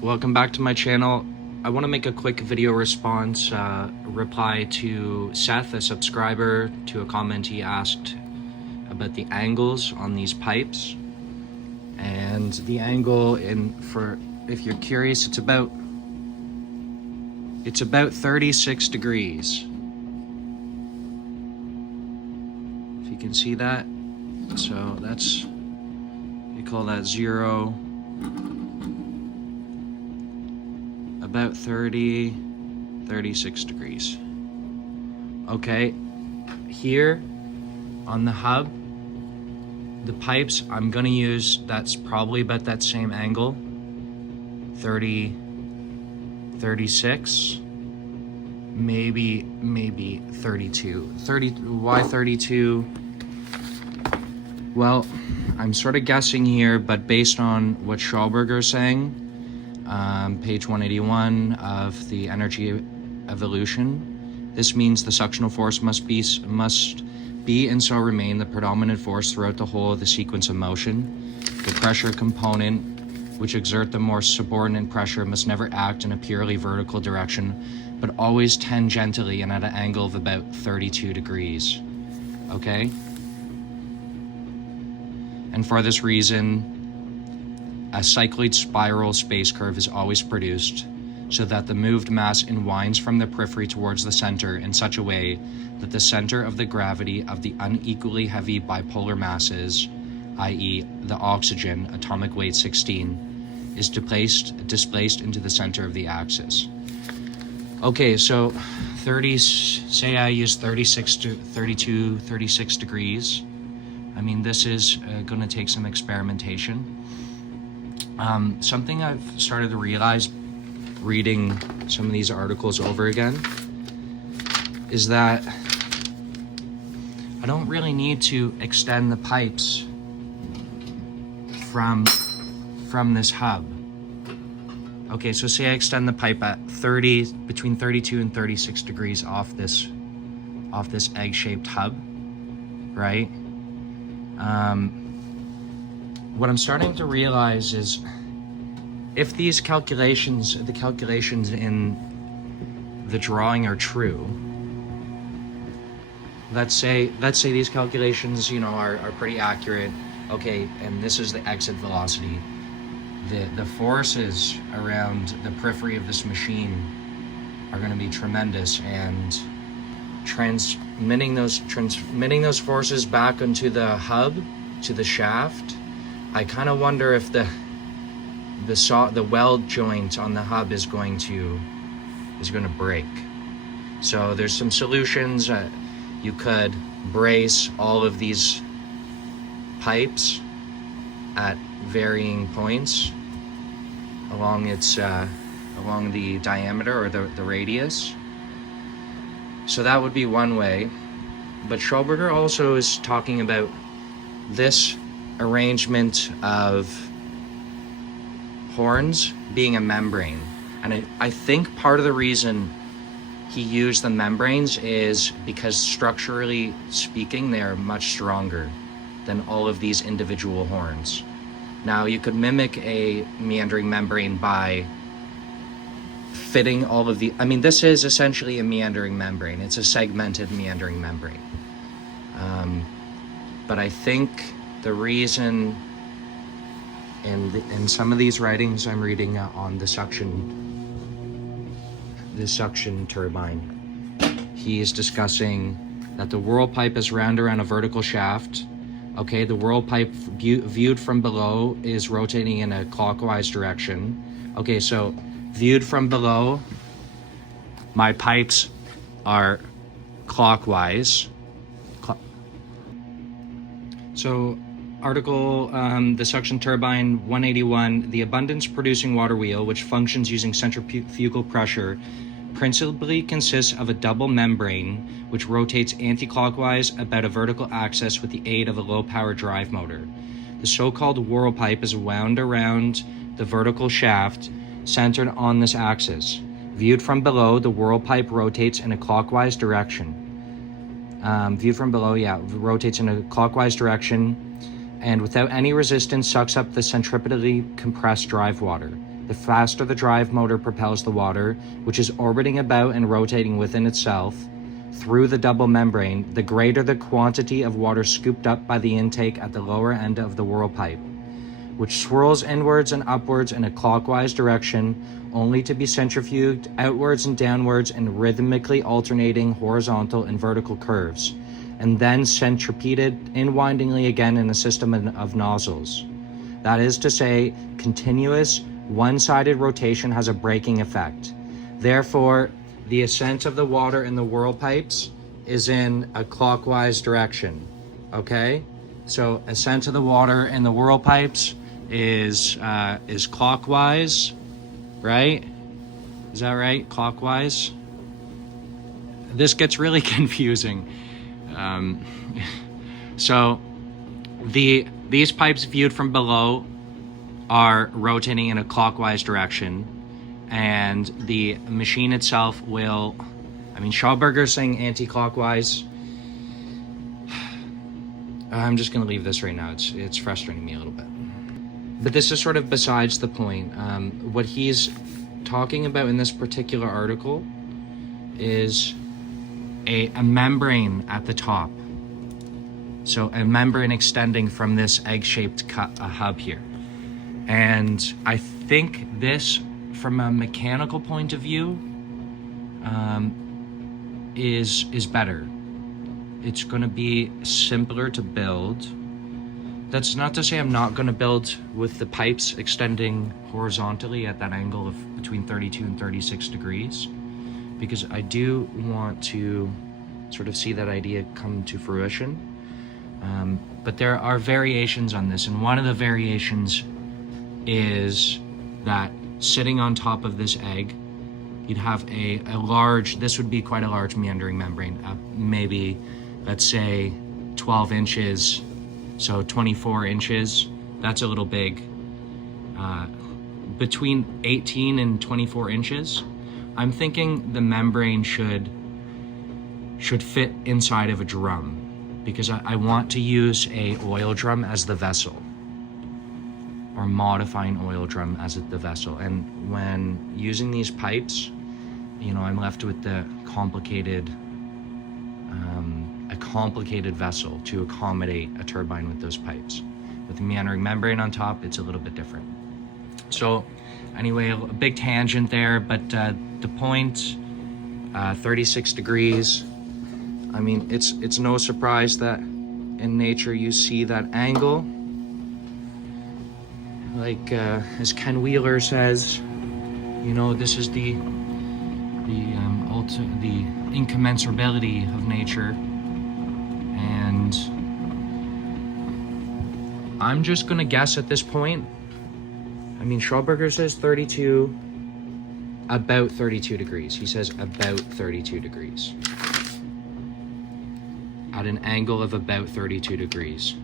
Welcome back to my channel. I want to make a quick video response, reply to Seth, a subscriber, to a comment he asked about the angles on these pipes. And the angle if you're curious, it's about 36 degrees. If you can see that. So that's, we call that 0. About 36 degrees. Okay, here on the hub, the pipes I'm gonna use, that's probably about that same angle, 36, maybe 32. Why 32? Well, I'm sort of guessing here, but based on what Schauberger is saying, page 181 of the Energy Evolution, this means the suctional force must be and so remain the predominant force throughout the whole of the sequence of motion. The pressure component, which exert the more subordinate pressure, must never act in a purely vertical direction, but always tangentially and at an angle of about 32 degrees. Okay? And for this reason, a cycloid spiral space curve is always produced, so that the moved mass unwinds from the periphery towards the center in such a way that the center of the gravity of the unequally heavy bipolar masses, i.e. the oxygen, atomic weight 16, is displaced into the center of the axis. Okay, so say I use 36 degrees. I mean, this is going to take some experimentation. Something I've started to realize reading some of these articles over again is that I don't really need to extend the pipes from this hub. Okay, so say I extend the pipe at between 32 and 36 degrees off this egg-shaped hub, right? What I'm starting to realize is if these calculations, the calculations in the drawing are true, let's say these calculations, are pretty accurate. Okay, and this is the exit velocity. The forces around the periphery of this machine are going to be tremendous, and transmitting those forces back into the hub, to the shaft. I kind of wonder if the weld joint on the hub is going to break. So there's some solutions. You could brace all of these pipes at varying points along the diameter or the radius. So that would be one way. But Schauberger also is talking about this arrangement of horns being a membrane. And I think part of the reason he used the membranes is because structurally speaking, they are much stronger than all of these individual horns. Now, you could mimic a meandering membrane by fitting all of this is essentially a meandering membrane. It's a segmented meandering membrane. But I think the reason in some of these writings I'm reading on the suction turbine, he is discussing that the whirl pipe is round around a vertical shaft. Okay, the whirl pipe viewed from below is rotating in a clockwise direction. Okay, so viewed from below, my pipes are clockwise. So article, the suction turbine 181, the abundance producing water wheel, which functions using centrifugal pressure, principally consists of a double membrane which rotates anti-clockwise about a vertical axis with the aid of a low-power drive motor. The so-called whirl pipe is wound around the vertical shaft centered on this axis. Viewed from below, the whirl pipe rotates in a clockwise direction. Rotates in a clockwise direction, and without any resistance sucks up the centripetally compressed drive water. the faster the drive motor propels the water, which is orbiting about and rotating within itself, through the double membrane, the greater the quantity of water scooped up by the intake at the lower end of the whirl pipe, which swirls inwards and upwards in a clockwise direction, only to be centrifuged outwards and downwards in rhythmically alternating horizontal and vertical curves, and then centripeted inwindingly again in a system of nozzles. That is to say, continuous one-sided rotation has a braking effect. Therefore, the ascent of the water in the whirl pipes is in a clockwise direction, okay? So ascent of the water in the whirl pipes is clockwise, right? Is that right? Clockwise? This gets really confusing. So these pipes viewed from below are rotating in a clockwise direction, and the machine itself will, I mean, Schauberger's saying anti-clockwise. I'm just gonna leave this right now. It's frustrating me a little bit. But this is sort of besides the point. What he's talking about in this particular article is a membrane at the top. So a membrane extending from this egg-shaped hub here. And I think this, from a mechanical point of view, is better. It's going to be simpler to build. That's not to say I'm not going to build with the pipes extending horizontally at that angle of between 32 and 36 degrees, because I do want to sort of see that idea come to fruition. But there are variations on this, and one of the variations is that sitting on top of this egg, you'd have a large, this would be quite a large meandering membrane, maybe, let's say 12 inches, so 24 inches, that's a little big. Between 18 and 24 inches, I'm thinking the membrane should fit inside of a drum, because I want to use a oil drum as the vessel, or modifying oil drum as the vessel. And when using these pipes, you know, I'm left with the complicated, a complicated vessel to accommodate a turbine with those pipes. With the meandering membrane on top, it's a little bit different. So anyway, a big tangent there, but the point, 36 degrees. I mean, it's no surprise that in nature you see that angle. Like as Ken Wheeler says, you know, this is the incommensurability of nature, and I'm just gonna guess at this point. I mean, Schauberger says 32, about 32 degrees. He says about 32 degrees. At an angle of about 32 degrees.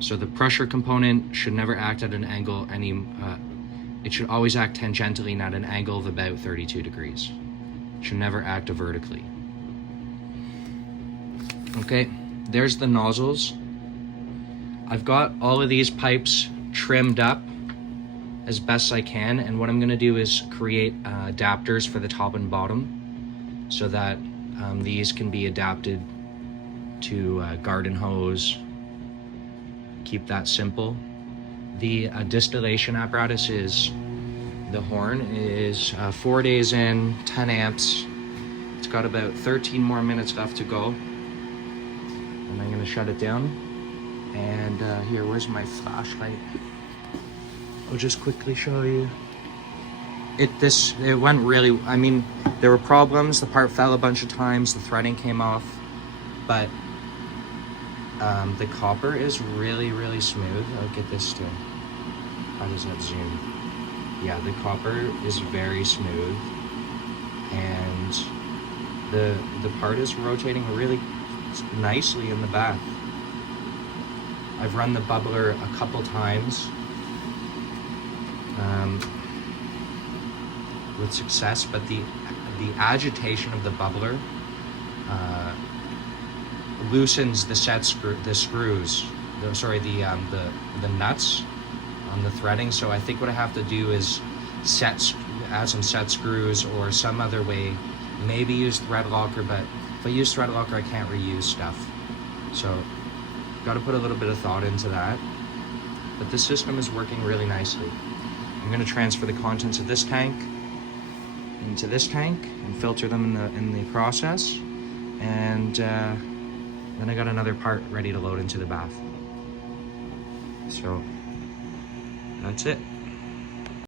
So the pressure component should never act at an angle it should always act tangentially and at an angle of about 32 degrees. It should never act vertically. Okay, there's the nozzles. I've got all of these pipes trimmed up as best I can, and what I'm gonna do is create adapters for the top and bottom so that these can be adapted to garden hose. Keep that simple. The distillation apparatus is, the horn is 4 days in, 10 amps. It's got about 13 more minutes left to go. And I'm gonna shut it down. And here, where's my flashlight? I'll just quickly show you. It went really, I mean, there were problems. The part fell a bunch of times. The threading came off, but the copper is really, really smooth. I'll get this to, how does that zoom? Yeah, the copper is very smooth, and the part is rotating really nicely in the back. I've run the bubbler a couple times with success, but the agitation of the bubbler loosens the set screw, the nuts on the threading. So I think what I have to do is add some set screws or some other way. Maybe use thread locker, but if I use thread locker, I can't reuse stuff. So got to put a little bit of thought into that. But this system is working really nicely. I'm going to transfer the contents of this tank into this tank and filter them in the process. And then I got another part ready to load into the bath. So that's it.